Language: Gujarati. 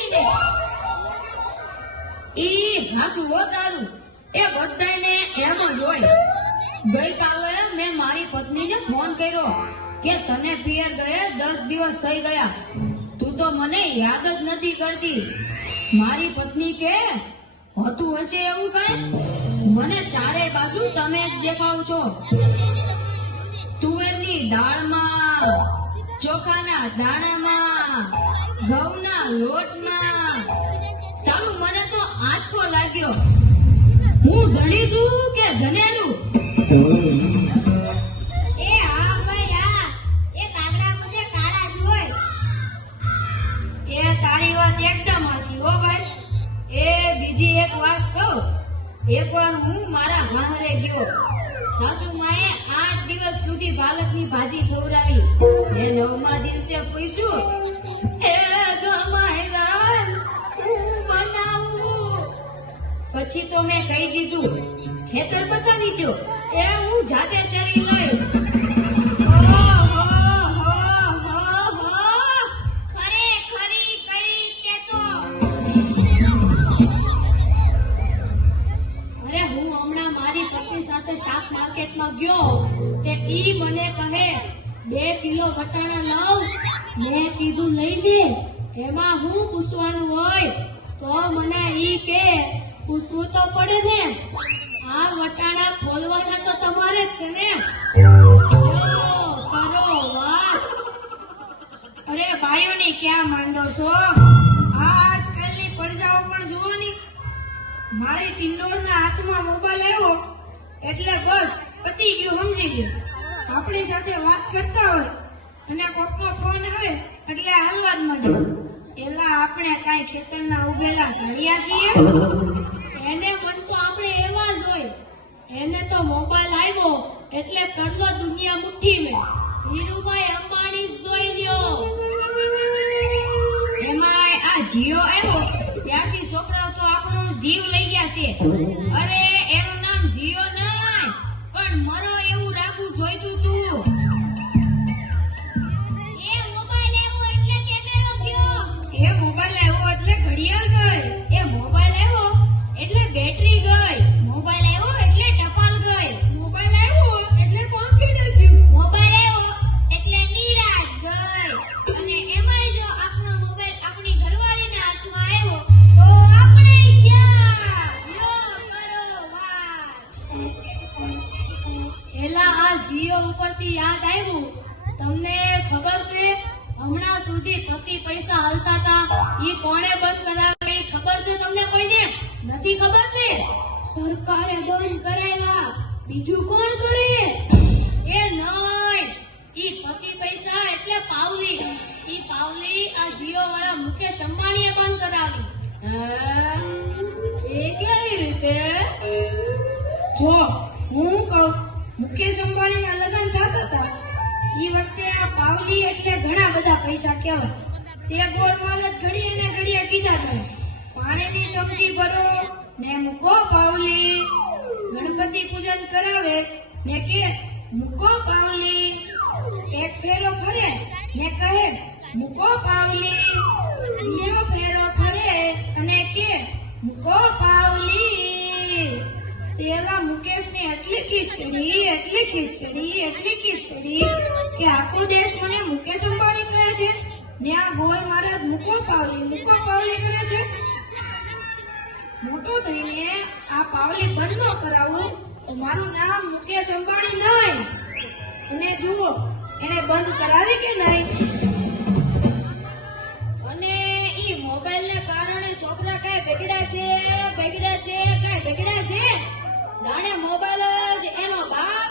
રાખી દે. ઈ હાસુ હો તારું. એ બધાને એમ જ હોય. ગઈકાલે મેં મારી પત્નીને ફોન કર્યો કે તને પિયર ગયે 10 દિવસ થઈ ગયા, તું તો મને યાદ જ નથી કરતી. મારી પત્ની કે હોતું હશે એવું કઈ? મને ચારે બાજુ તમે જ દેખાવ છો. તુવેરની દાળમાં, ચોખાના દાણામાં, ઘઉંના લોટમાં. સાલું મને તો આંચકો લાગ્યો. હું ધણી છું કે ધનેલું? એ હા ભાઈ હા, એ કાગડા મુજે કાળા જ હોય. એ તારી વાત એકદમ હાચી હો ભાઈ. એ બીજી એક વાત કહું. એકવાર હું મારા ગામડે ગયો. સાસુમાએ 8 દિવસ સુધી પાલકની ભાજી ખવડાવી. મેં 9મા દિવસે પૂછ્યું, એ જમાઈદાર હું બનાવું? પછી તો મેં કહી દીધું, ખેતર બતાવી દો, એ હું જાતે ચરી લઈશ. ખરેખરી કઈ તે તો. અરે હું હમણાં મારી પત્ની સાથે શાક માર્કેટમાં ગયો તે ઈ મને કહે 2 કિલો વટાણા લાવ. મેં કીધું લઈ લે, એમાં હું પૂછવાનું હોય? તો મને ઈ કે પૂછવું તો પડે ને, આ વટાણા ખોલવાના તો તમારે જ છે ને. લો, કરો વાત. અરે ભાઈઓની ક્યાં માંડો છો? આજકાલની પડજાઓ પણ જુઓ ની. મારી ટિંડોળના હાથમાં મોબાઈલ આવ્યો એટલે બસ પતી ગયું, સમજી ગયું. આપણી સાથે વાત કરતા હોય અને કોકનો ફોન આવે એટલે હાલવા જ માંડે. એલા આપણે કાંઈ ખેતરના ઉભેલા ઝાડિયા છીએ? એને મન તો આપણે એવા જ હોય. એને તો મોબાઈલ આવ્યો એટલે કરલો દુનિયા મુઠ્ઠી મેં. ધીરુભાઈ અંબાણી જ જોઈ લ્યો. એમાંય આ જીઓ આવ્યો ત્યારથી છોકરાઓ તો આપણો જીવ લઈ ગયા છે. અરે એનું નામ જીઓ નહીં પણ મરો એવું રાખવું જોઈતું તું. એ મોબાઈલ આવ્યો એટલે કેમેરો ગયો. એ મોબાઈલ આવ્યો એટલે ઘડિયાળ ગઈ. એ મોબાઈલ આવ્યો એટલે બેટરી ગઈ. મોબાઈલ આવ્યો એટલે ટપાલ ગઈ. મોબાઈલ આવ્યો એટલે કોમ્પ્યુટર ગયું. મોબાઈલ આવ્યો એટલે નિરાશ ગઈ. અને એમાંય જો આપણો મોબાઈલ આપણી ઘરવાળીના હાથમાં આવ્યો તો આપણે ગયા. યો કરો વાત. એલા આ જીઓ ઉપરથી યાદ આવ્યું, તમને ખબર છે હમણાં સુધી 80 પૈસા હાલતા હતા ઈ કોણે બંધ કરાવ્યા? ઈ ખબર છે તમને? કોઈને નથી ખબર ને? સરકારે બંધ કરાવ્યા. બીજું કોણ કરે? એ નહીં, ઈ 80 પૈસા એટલે પાવલી. ઈ પાવલી આ જીઓ વાળા મુકેશ અંબાણીએ બંધ કરાવી. એ કેવી રીતે? જો હું કહું, મુકેશ અંબાણીના લગ્ન થતા હતા એ વખતે આ પાવલી એટલે ઘણા બધા પૈસા કહેવાય. તે ગોળમાલ જ ઘડીએ ને ઘડીએ કીધા કરે. પાણીની ચમચી ભરો ને મૂકો પાવલી. ગણપતિ પૂજન કરાવે ને કે મૂકો પાવલી. એક ફેરો ફરે ને કહે મૂકો પાવલી. બીજો ફેરો ફરે અને કે મૂકો પાવલી. તેલા મુકેશની એટલી ખીચડી કે આખો દેશ મને મુકેશ અંબાણી કહે છે ને આ ગોળ મહારાજ મૂકો પાવલી કરે છે. મોટો થઈને આ પાવલી બંધ ન કરાવું તો મારું નામ મુકેશ અંબાણી નહીં. અને જુઓ એને બંધ કરાવી કે નહીં. અને ઈ મોબાઈલને કારણે છોકરા કઈ બગડ્યા છે? જાણે મોબાઈલ જ એનો બાપ